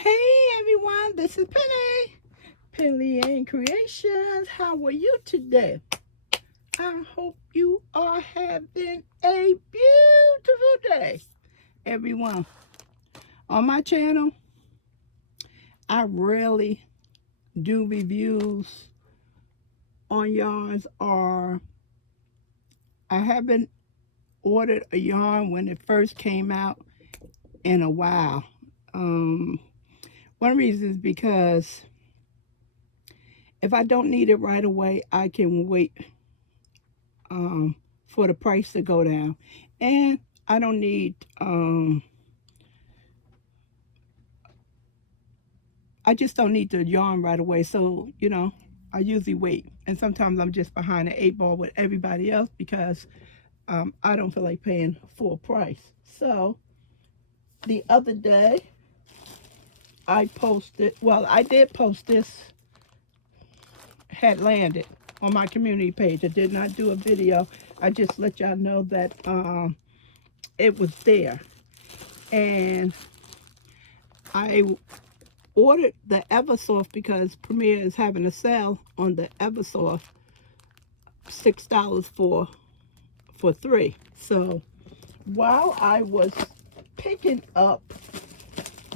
Hey everyone, this is Penley-Ann Creations. How are you today? I hope you are having a beautiful day. Everyone, on my channel, I rarely do reviews on yarns, or I haven't ordered a yarn when it first came out in a while. One reason is because if I don't need it right away, I can wait for the price to go down. And I don't need, I just don't need the yarn right away. So, I usually wait. And sometimes I'm just behind the eight ball with everybody else because I don't feel like paying full price. So the other day, I did post this, had landed on my community page. I did not do a video. I just let y'all know that it was there. And I ordered the Eversoft because Premier is having a sale on the Eversoft, $6 for 3. So while I was picking up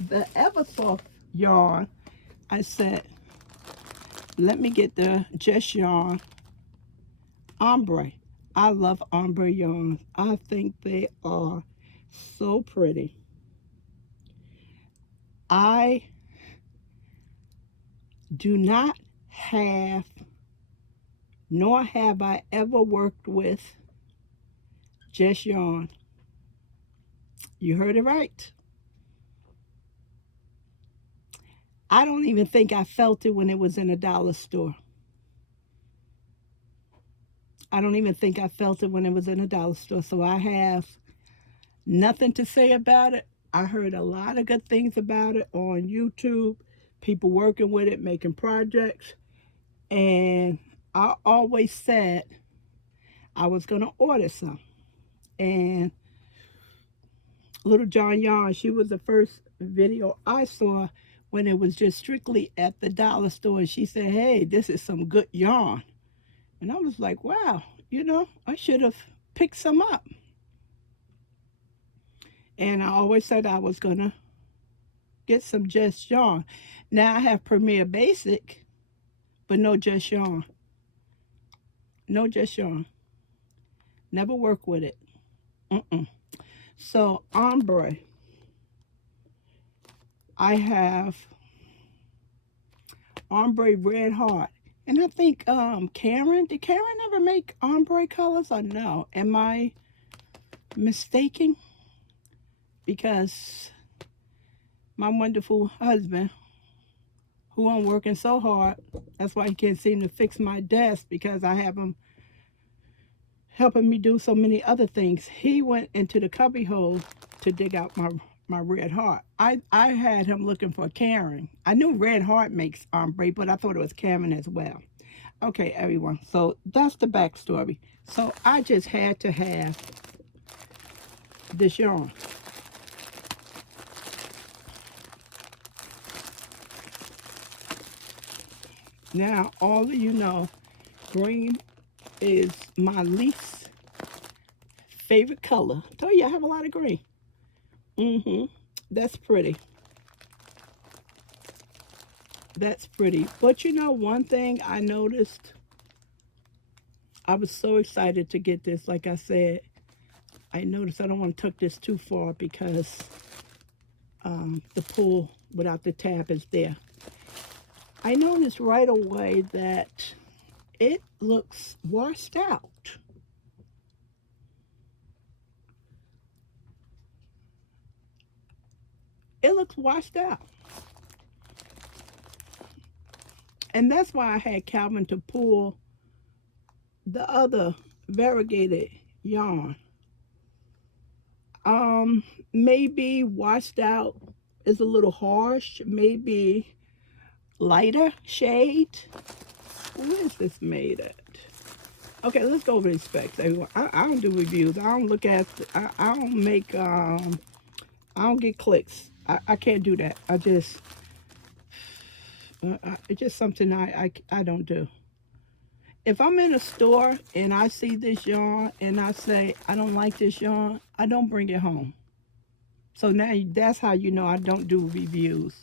the Eversoft yarn, I said, let me get the Just Yarn Ombre. I love ombre yarns. I think they are so pretty. I do not have, nor have I ever worked with Just Yarn. You heard it right. I don't even think I felt it when it was in a dollar store. I don't even think I felt it when it was in a dollar store. So I have nothing to say about it. I heard a lot of good things about it on YouTube, people working with it, making projects. And I always said I was going to order some. And Little John Yarn, she was the first video I saw when it was just strictly at the dollar store. And she said, hey, this is some good yarn. And I was like, wow, I should have picked some up. And I always said I was going to get some Just Yarn. Now I have Premier Basic, but no Just Yarn. No Just Yarn. Never work with it. So, Ombre. I have Ombre Red Heart. And I think Karen, did Karen ever make ombre colors or no? Am I mistaken? Because my wonderful husband, who I'm working so hard, that's why he can't seem to fix my desk, because I have him helping me do so many other things. He went into the cubby hole to dig out my Red Heart. I had him looking for Karen. I knew Red Heart makes ombre, but I thought it was Karen as well. Okay, everyone. So that's the backstory. So I just had to have this yarn. Now, all of you know, green is my least favorite color. I told you I have a lot of green. That's pretty. That's pretty. But one thing I noticed, I was so excited to get this. Like I said, I noticed I don't want to tuck this too far because the pull without the tab is there. I noticed right away that it looks washed out. It looks washed out. And that's why I had Calvin to pull the other variegated yarn. Maybe washed out is a little harsh. Maybe lighter shade. Where is this made at? Okay, let's go over the specs. Everyone, I don't do reviews. I don't look at. I don't make. I don't get clicks. I can't do that. It's just something I don't do. If I'm in a store and I see this yarn and I say I don't like this yarn, I don't bring it home. So now that's how you know I don't do reviews.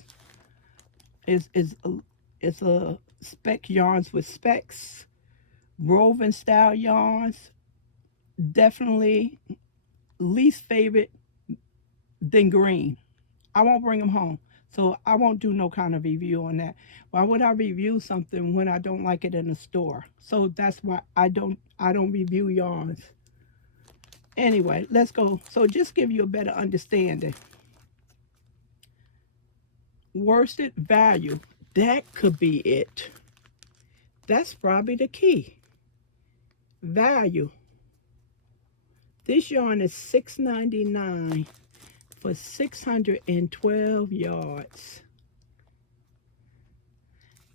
It's a spec yarns with specs, woven style yarns. Definitely least favorite than green. I won't bring them home. So I won't do no kind of review on that. Why would I review something when I don't like it in the store? So that's why I don't review yarns. Anyway, let's go. So just give you a better understanding. Worsted value. That could be it. That's probably the key. Value. This yarn is $6.99 for 612 yards.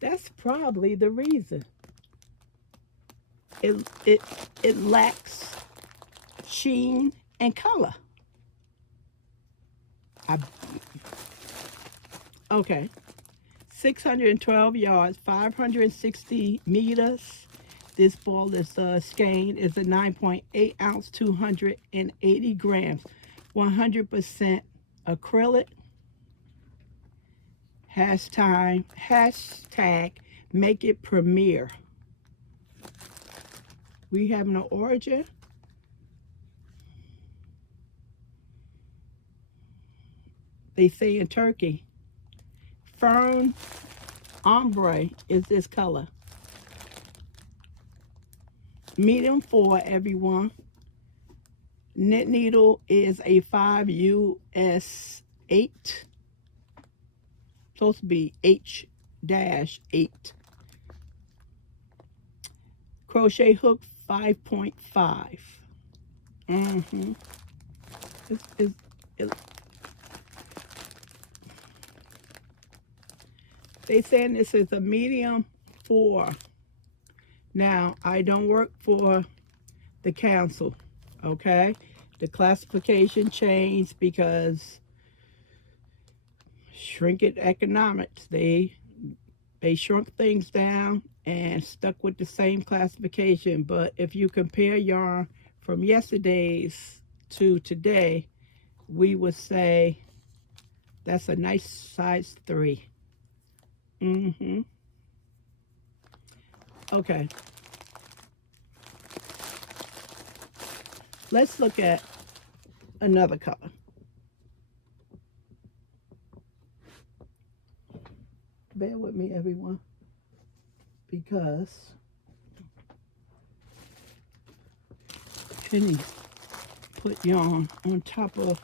That's probably the reason. It lacks sheen and color. Okay. 612 yards, 560 meters. This ball is skein is a 9.8 ounce, 280 grams, 100% acrylic. Hashtag make it premier. We have no origin. They say in Turkey. Fern Ombre is this color. Medium 4, everyone. Knit needle is a 5 US 8. Supposed to be H-8. Crochet hook 5.5. They saying this is a medium 4. Now, I don't work for the council, okay? The classification changed because shrinking economics. They shrunk things down and stuck with the same classification. But if you compare yarn from yesterday's to today, we would say that's a nice size 3. Okay. Let's look at another color. Bear with me, everyone, because Penny put yarn on top of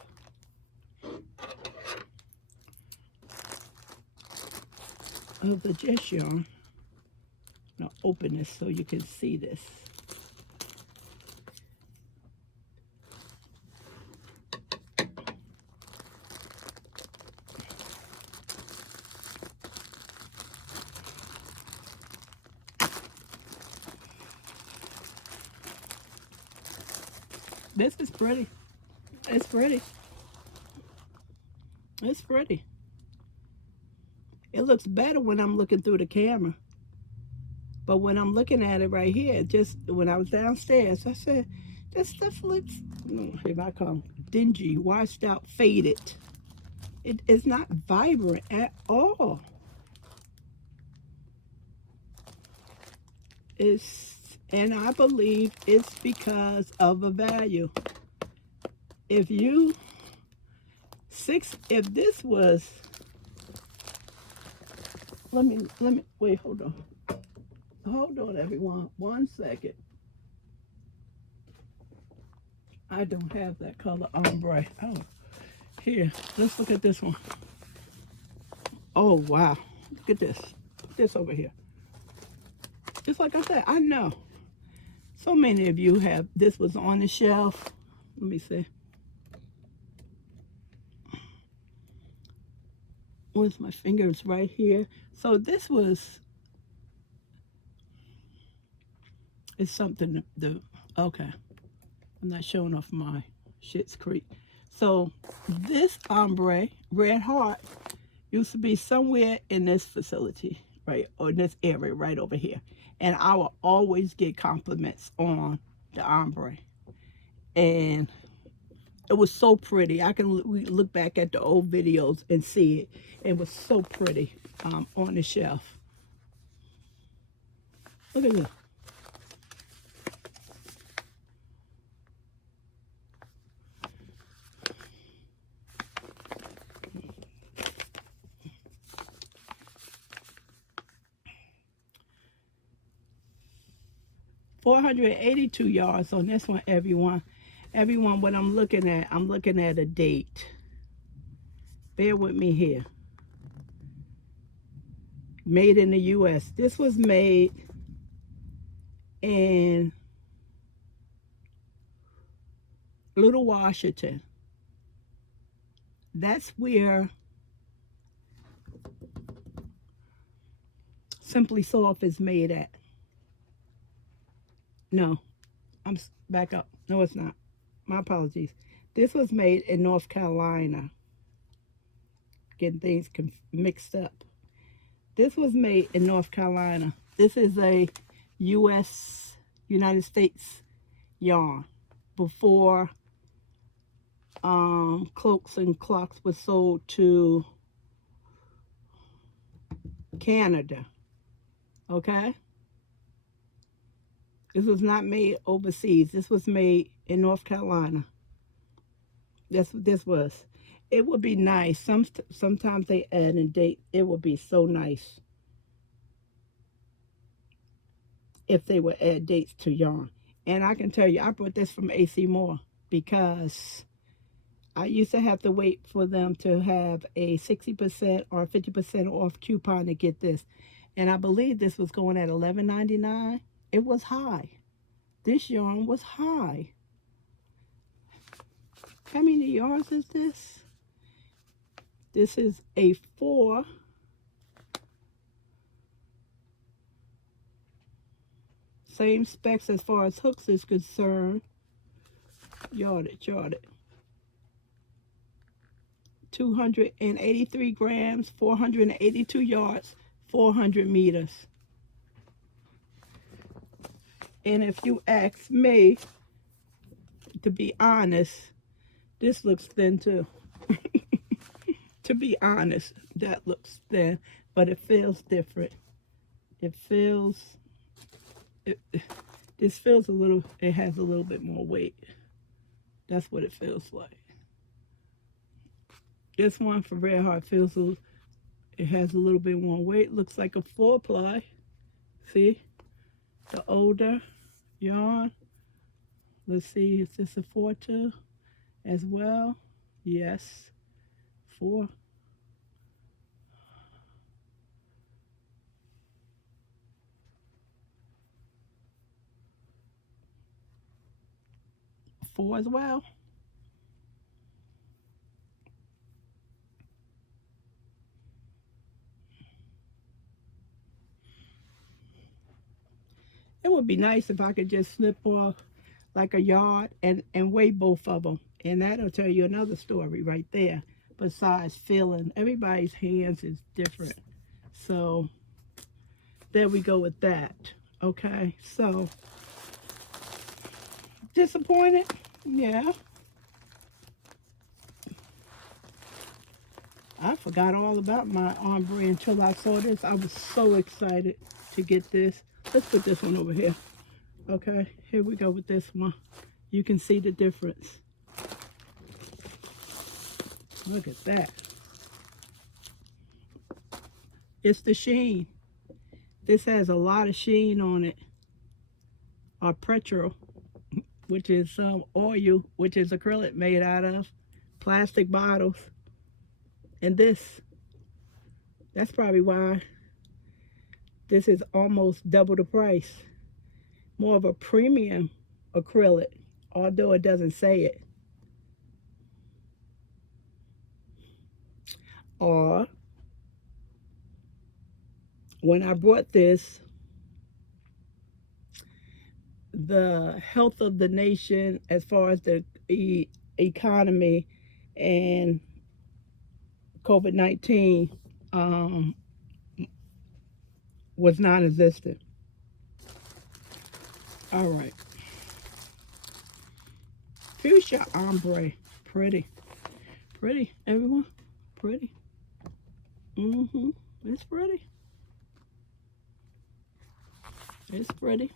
the Jess yarn. Now open this so you can see this. This is pretty. It's pretty. It's pretty. It looks better when I'm looking through the camera. But when I'm looking at it right here, just when I was downstairs, I said, this stuff looks, here I come, dingy, washed out, faded. It is not vibrant at all. And I believe it's because of the value. If this was, let me, wait, hold on, everyone, 1 second. I don't have that color ombre. Oh, here, let's look at this one. Oh, wow, look at this. Put this over here. Just like I said, I know so many of you have, this was on the shelf. Let me see. Where's my fingers? Right here. So this was, it's something okay. I'm not showing off my Schitt's Creek. So this ombre, Red Heart, used to be somewhere in this facility, right, or in this area right over here. And I will always get compliments on the ombre. And it was so pretty. I can look back at the old videos and see it. It was so pretty on the shelf. Look at this. $482 yards on this one, everyone. Everyone, what I'm looking at a date. Bear with me here. Made in the U.S. This was made in Little Washington. That's where Simply Soft is made at. No, I'm back up. No, it's not. My apologies. This was made in North Carolina. Getting things mixed up. This was made in North Carolina. This is a United States yarn before cloaks and clocks was sold to Canada. Okay? This was not made overseas. This was made in North Carolina. That's what this was. It would be nice. Sometimes they add in date. It would be so nice if they would add dates to yarn. And I can tell you, I bought this from AC Moore because I used to have to wait for them to have a 60% or 50% off coupon to get this. And I believe this was going at $11.99. It was high. This yarn was high. How many yards is this? This is a 4. Same specs as far as hooks is concerned. Yardage. 283 grams, 482 yards, 400 meters. And if you ask me, to be honest, this looks thin too. To be honest, that looks thin, but it feels different. This feels a little, it has a little bit more weight. That's what it feels like. This one for Red Heart it has a little bit more weight. Looks like a 4-ply. See? The older yarn. Let's see, is this a 4 too as well? Yes. 4. As well. It would be nice if I could just slip off like a yard and weigh both of them. And that'll tell you another story right there. Besides feeling, everybody's hands is different. So there we go with that. Okay, so disappointed? Yeah. I forgot all about my ombre until I saw this. I was so excited to get this. Let's put this one over here. Okay, here we go with this one. You can see the difference. Look at that. It's the sheen. This has a lot of sheen on it. Or petrol, which is oil, which is acrylic made out of plastic bottles. And that's probably why this is almost double the price. More of a premium acrylic, although it doesn't say it. Or when I brought this, the health of the nation as far as the economy and COVID-19 was non-existent. All right. Fuchsia Ombre. Pretty. Pretty, everyone. Pretty. It's pretty. It's pretty.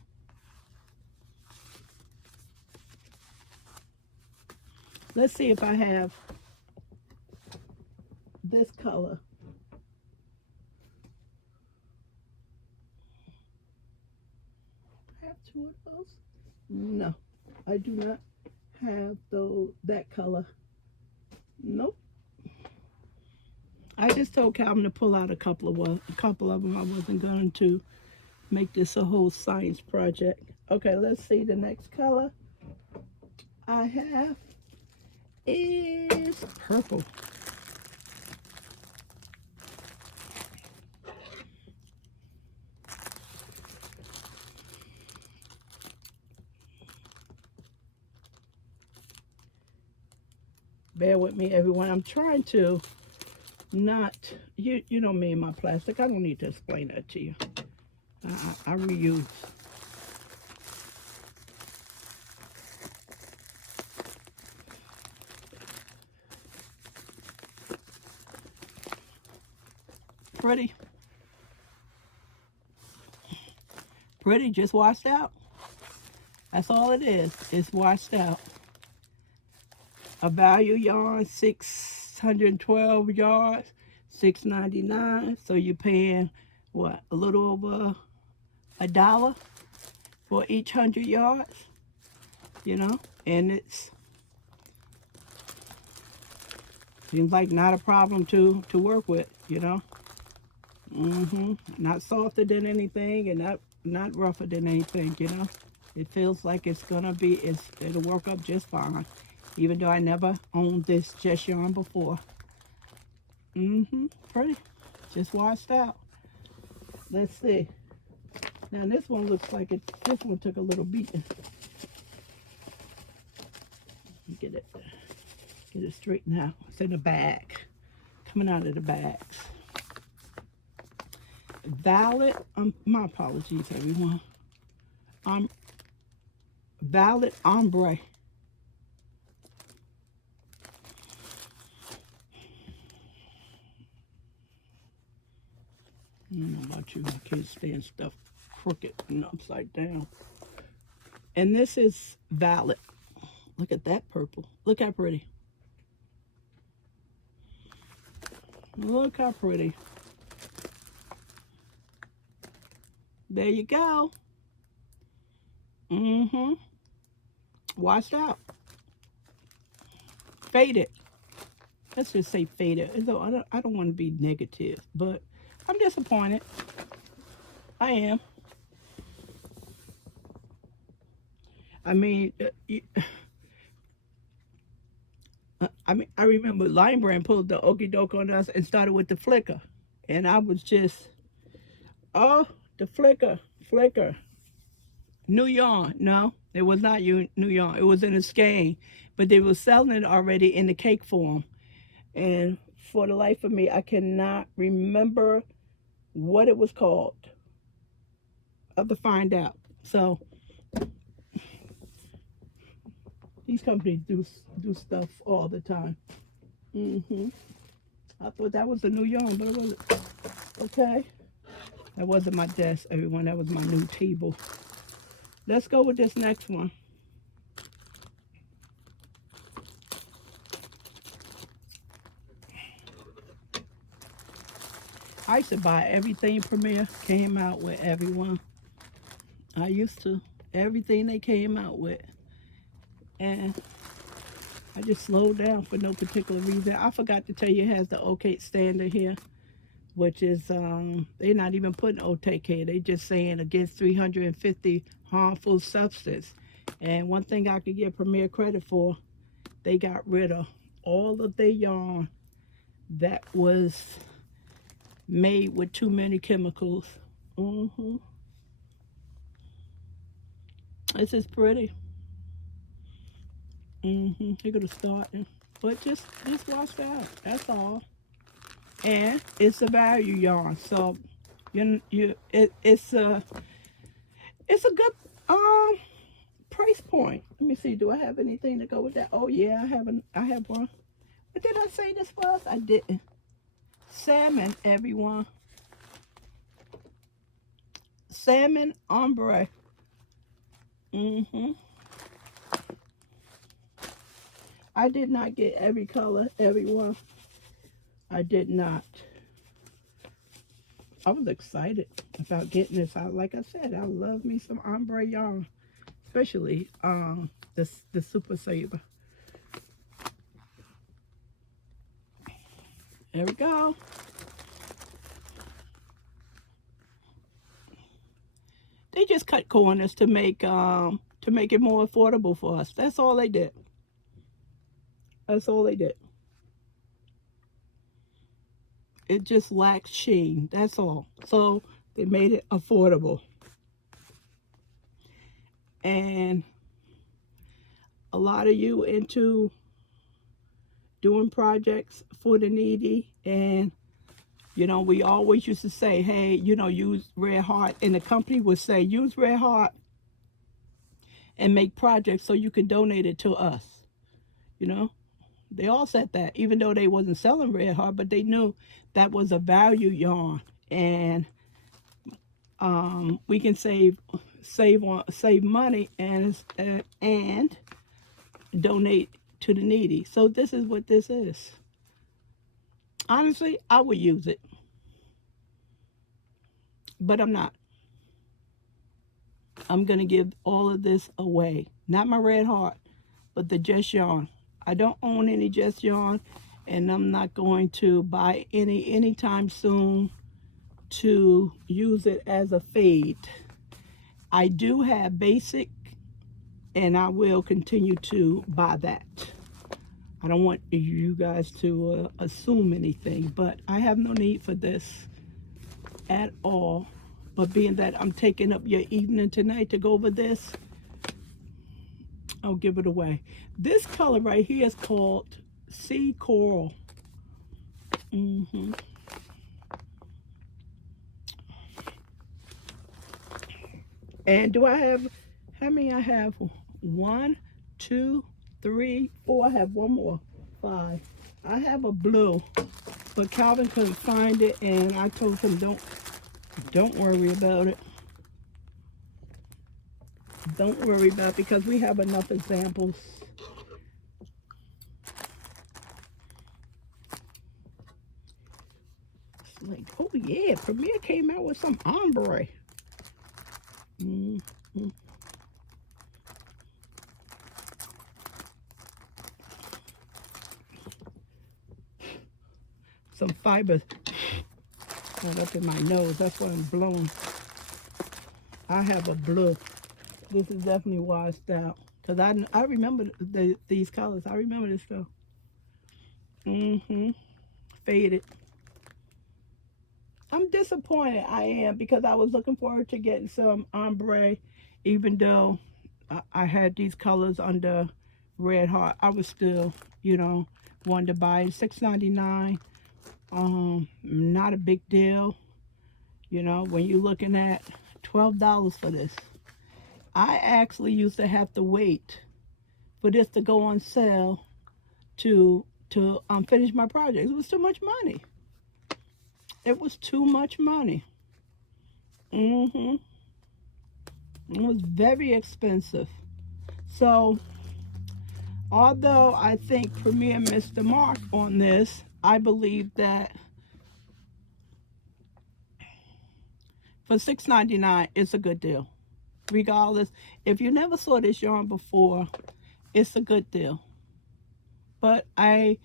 Let's see if I have this color. I have two of those. No, I do not have that color. Nope. I just told Calvin to pull out a couple of them. I wasn't going to make this a whole science project. Okay, let's see. The next color I have is purple. Bear with me, everyone. I'm trying to not, you know me and my plastic. I don't need to explain that to you. I reuse. Pretty. Pretty, just washed out. That's all it is. It's washed out. A value yarn, 612 yards, $6.99. So you're paying what? A little over $1 for each 100 yards. You know, and it's seems like not a problem to work with. You know. Not softer than anything, and not rougher than anything. You know. It feels like it'll work up just fine. Even though I never owned this just yarn before. Pretty. Just washed out. Let's see. Now this one looks like this one took a little beating. Get it straightened out. It's in the bag. Coming out of the bags. Violet, my apologies everyone. Violet Ombre. I don't know about you, I can't stand stuff crooked and upside down. And this is Violet. Look at that purple. Look how pretty. Look how pretty. There you go. Washed out. Faded. Let's just say faded. I don't want to be negative, but I'm disappointed. I am. I mean, I remember Line Brand pulled the okie doke on us and started with the flicker. And I was just, oh, the flicker. New yarn. No, it was not new yarn. It was in a skein. But they were selling it already in the cake form. And for the life of me, I cannot remember what it was called. I have to find out. So these companies do stuff all the time. I thought that was a new yarn, but it wasn't. Okay. That wasn't my desk, everyone. That was my new table. Let's go with this next one. I used to buy everything Premier came out with, everyone. I used to. Everything they came out with. And I just slowed down for no particular reason. I forgot to tell you it has the OK standard here, which is, they're not even putting OTK here. They just saying against 350 harmful substance. And one thing I could give Premier credit for, they got rid of all of their yarn that was made with too many chemicals. This is pretty. You're gonna start. But just watch that. That's all. And it's a value yarn, so it's a good um price point. Let me see. Do I have anything to go with that? Oh yeah, I have one. What did I say this was? I didn't. Salmon, everyone. Salmon ombre. Mhm. I did not get every color, everyone. I did not. I was excited about getting this. Like I said, I love me some ombre yarn, especially the Super Saver. There we go. They just cut corners to make it more affordable for us. That's all they did. That's all they did. It just lacks sheen. That's all. So they made it affordable. And a lot of you into doing projects for the needy, and we always used to say, hey, use Red Heart, and the company would say, use Red Heart and make projects so you can donate it to us. They all said that, even though they wasn't selling Red Heart, but they knew that was a value yarn, and we can save money and donate to the needy. So this is what this is. Honestly, I would use it, but I'm not. I'm gonna give all of this away. Not my Red Heart, but the Just Yarn. I don't own any Just Yarn, and I'm not going to buy any anytime soon to use it as a fade. I do have basic, and I will continue to buy that. I don't want you guys to assume anything, but I have no need for this at all. But being that I'm taking up your evening tonight to go over this, I'll give it away. This color right here is called Sea Coral. And do I have, how many I have? 1, 2, 3, 4. I have one more. 5. I have a blue, but Calvin couldn't find it, and I told him don't worry about it. Don't worry about it, because we have enough examples. It's like, oh yeah, Premier came out with some ombre. Some fibers got up in my nose. That's why I'm blowing. I have a blue. This is definitely washed out, because I remember these colors. I remember this stuff. Faded. I'm disappointed. I am, because I was looking forward to getting some ombre, even though I had these colors under Red Heart. I was still, wanted to buy it. $6.99. Not a big deal. When you're looking at $12 for this. I actually used to have to wait for this to go on sale to finish my project. It was too much money. It was too much money. It was very expensive. So, although I think Premier missed the mark on this, I believe that for $6.99, it's a good deal. Regardless, if you never saw this yarn before, it's a good deal. But I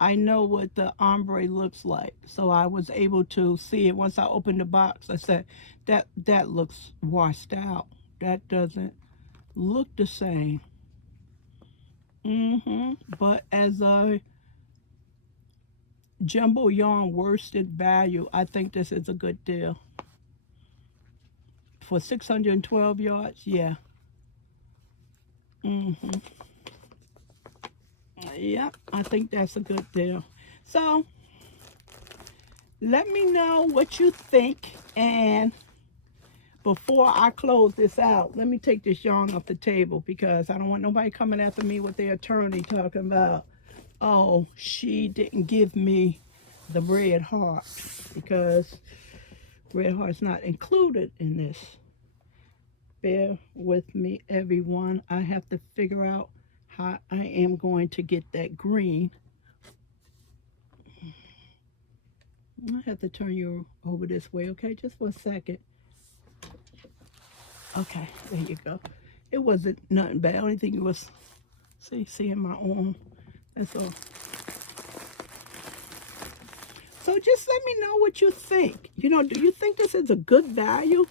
know what the ombre looks like, so I was able to see it once I opened the box. I said, that looks washed out. That doesn't look the same. But as a jumbo yarn worsted value, I think this is a good deal. For 612 yards, yeah. Yep, I think that's a good deal. So let me know what you think. And before I close this out, let me take this yarn off the table because I don't want nobody coming after me with their attorney talking about, oh, she didn't give me the red heart, because red heart's not included in this. Bear with me, everyone. I have to figure out how I am going to get that green. I have to turn you over this way, okay? Just for a second. Okay, there you go. It wasn't nothing bad. Only thing it was, see in my arm. That's all. So just let me know what you think. You know, do you think this is a good value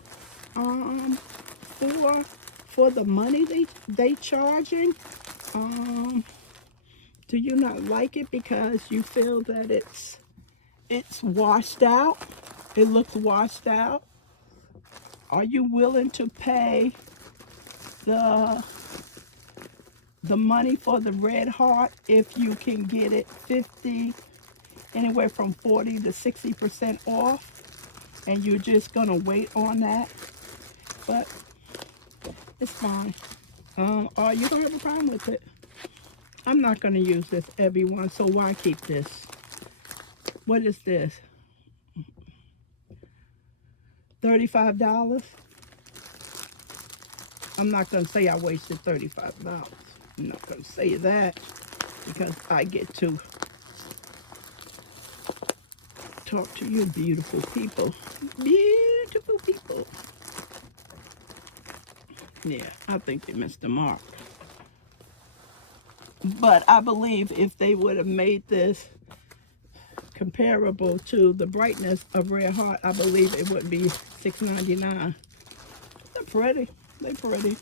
for the money they charging? Do you not like it because you feel that it's washed out? It looks washed out. Are you willing to pay the money for the red heart if you can get it 50, anywhere from 40 to 60% off, and you're just gonna wait on that? But it's fine. Or you don't have a problem with it. I'm not gonna use this, everyone, so why keep this? What is this? $35? I'm not gonna say I wasted $35. I'm not gonna say that because I get to talk to you beautiful people. Beautiful people. Yeah, I think they missed the mark. But I believe if they would have made this comparable to the brightness of red heart, I believe it would be $6.99. They're pretty. They're pretty.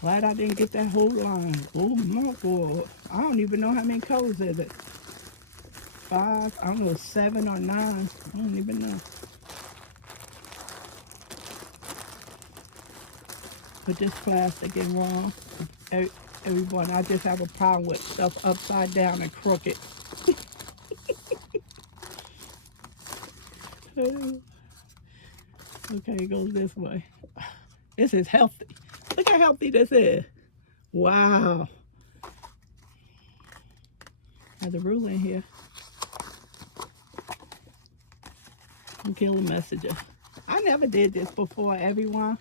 Glad I didn't get that whole line. Oh my God. I don't even know how many colors is it. 5, I don't know, 7 or 9. I don't even know. But this plastic is wrong. Everyone, I just have a problem with stuff upside down and crooked. Okay, it goes this way. This is healthy. Look how healthy this is. Wow. There's a rule in here. I'm killing messenger. I never did this before, everyone.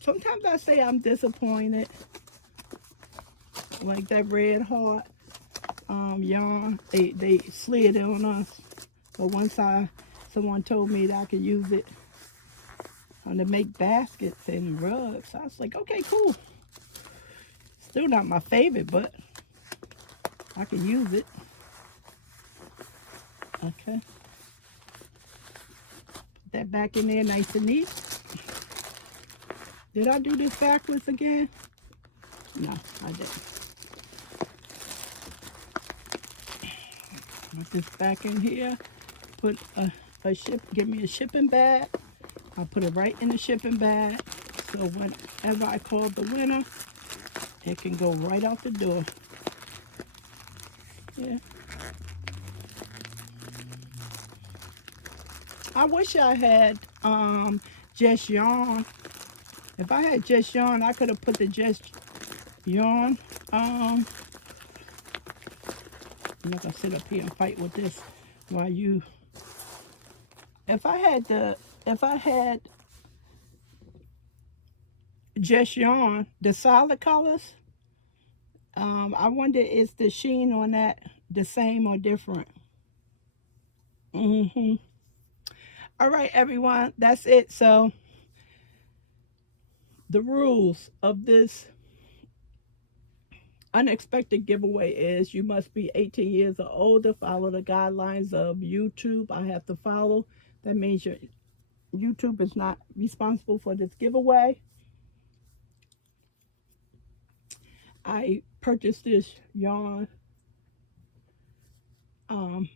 Sometimes I say I'm disappointed. Like that red heart yarn, they slid it on us. But once someone told me that I could use it to make baskets and rugs, I was like, okay, cool. Still not my favorite, but I can use it. Okay. Put that back in there nice and neat. Did I do this backwards again? No, I didn't. Put this back in here. Put give me a shipping bag. I'll put it right in the shipping bag. So whenever I call the winner, it can go right out the door. Yeah. I wish I had just yarn. If I had just yarn, I could have put the just yarn. I'm not gonna sit up here and fight with this while you. If I had just yarn, the solid colors, I wonder is the sheen on that the same or different? All right, everyone, that's it. So the rules of this unexpected giveaway is you must be 18 years or older, follow the guidelines of YouTube. I have to follow. That means your YouTube is not responsible for this giveaway. I purchased this yarn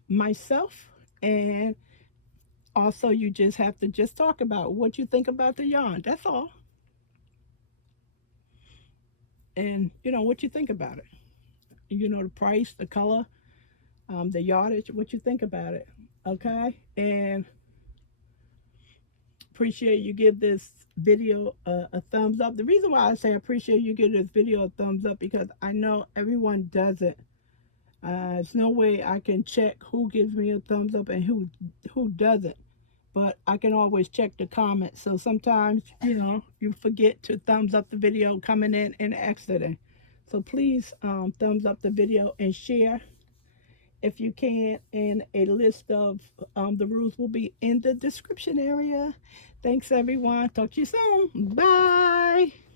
myself, and also you just have to just talk about what you think about the yarn. That's all. and you know what you think about it. You know, the price, the color, the yardage, what you think about it. Okay, and appreciate you give this video a thumbs up. The reason why I say appreciate you give this video a thumbs up because I know everyone doesn't. There's no way I can check who gives me a thumbs up and who doesn't. But I can always check the comments. So sometimes, you know, you forget to thumbs up the video coming in accident. So please thumbs up the video and share if you can. And a list of the rules will be in the description area. Thanks, everyone. Talk to you soon. Bye.